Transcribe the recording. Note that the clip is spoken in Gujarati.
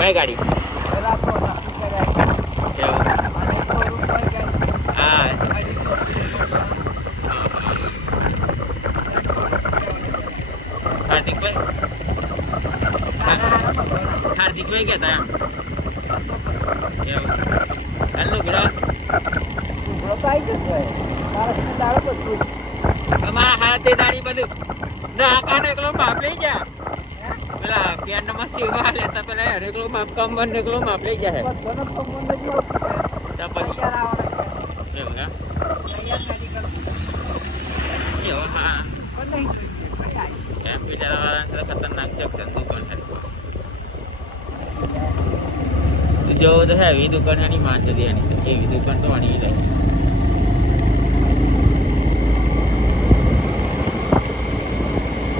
કઈ ગાડી હા હાર્દિકભાઈ કહેતા એમ હેલો ગુડા અમારા હાથે દાડી બધું નાકાનો એકલો માપ લઈ ગયા પેલા પેન નંબર સેવા લેતા પેલા એકલો માપ કામ બંધ એકલો માપ લઈ ગયા એવું હે એવું હા એમ બિચારા ખતરનાક છે દુકાન જો તો હેવી દુકાન એની માન જતી એની એવી દુકાન તો આની જાય